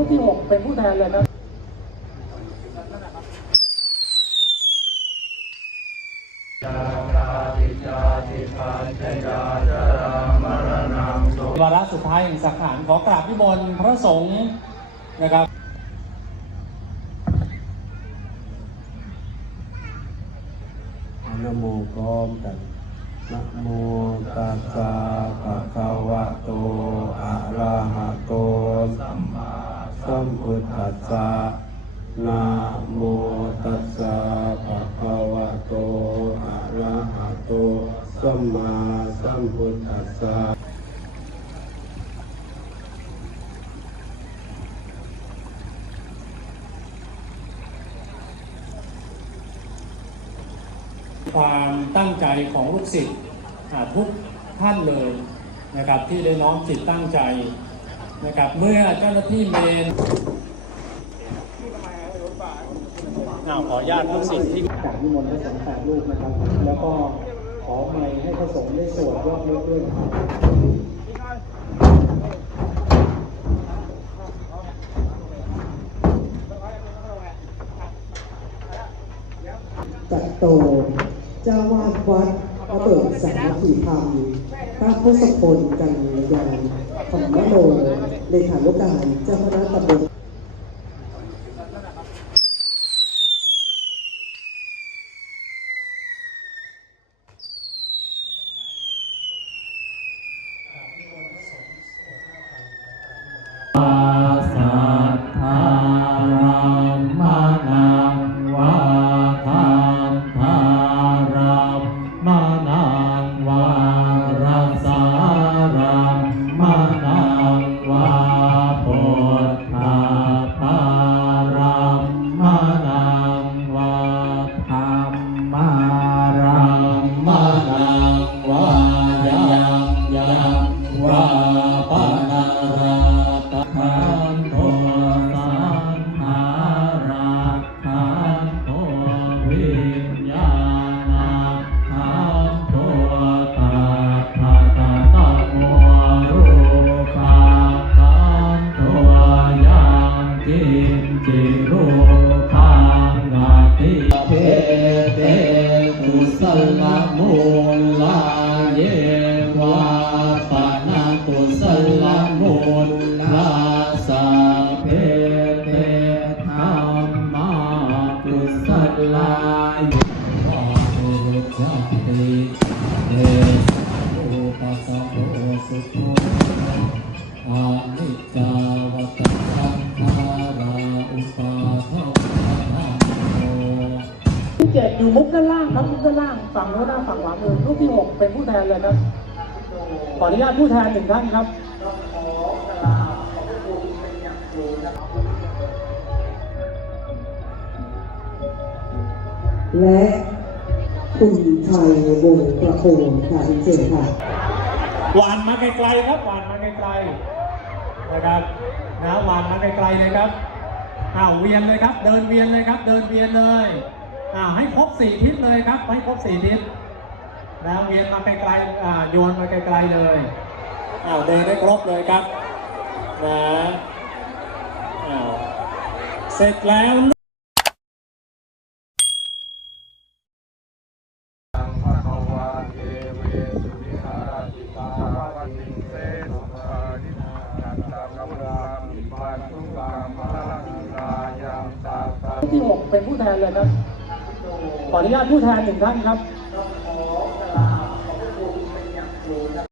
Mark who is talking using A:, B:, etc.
A: รูปที่หกเป็นผู้แทนเลยครับวาระสุดท้ายแห่งสังขารขอกราบพิมลพระสงฆ์นะครับ
B: นะโมพร้อมกันนะโมตัสสะภะคะวะโต อะระหะโต สัมมา สัมพุทธัสสะนะโมตัสสะภะคะวะโต อะระหะโต สัมมาสัมพุทธัสสะ
A: ความตั้งใจของลูกศิษย์ทุกท่านเลยนะครับที่ได้น้อมจิตตั้งใจ นะครับเมื่อเจ้าหน้าที่เมนอ้าวขออนุญาตลูกศิษย์ที่จากวิมลพระสงฆ์แปดรูปนะครับ แล้วก็ขอไมค์ให้พระสงฆ์ได้สวดยอดเลิกด้วยนะครับ
C: จัดโต เจ้าวาดวัดระเบิดสามัคคีธรรมพระพุทธพลกันยาน ธรรมโมเลขานุการเจ้าคณะตำบล
B: สา นจิรูปังกติเพเตกุสลมูลาเยวาปนากุสลมูลาสาเพเตธรรมากุสลายโเจ็
A: ดอยู่มุกด้านล่างครับมุกด้านล่างฝั่งโน้นหน้าฝั่งขวามือรูปที่หกเป็นผู้แทนเลยครับขออนุญาตผู้แทนหนึ่งท่านครับ
C: และคุณชัยวงศ์ประโคนค่ะเชิญค่ะ
A: หวานมาไกลๆครับหวานมาไกลๆนะครับนะหวานมาไกลๆเลยครับอ้าวเวียนเลยครับ เดินเวียนเลยครับ เดินเวียนเลย อ้าวให้ครบสี่ทิศเลยครับ ให้ครบสี่ทิศนะเวียนมาไกลๆอ่าโยนมาไกลๆเลยอ้าวเดินได้ครบเลยครับนะอ้าวเสร็จแล้วที่หกเป็นผู้แทนเลยครับ ขออนุญาตผู้แทนหนึ่งท่านครับ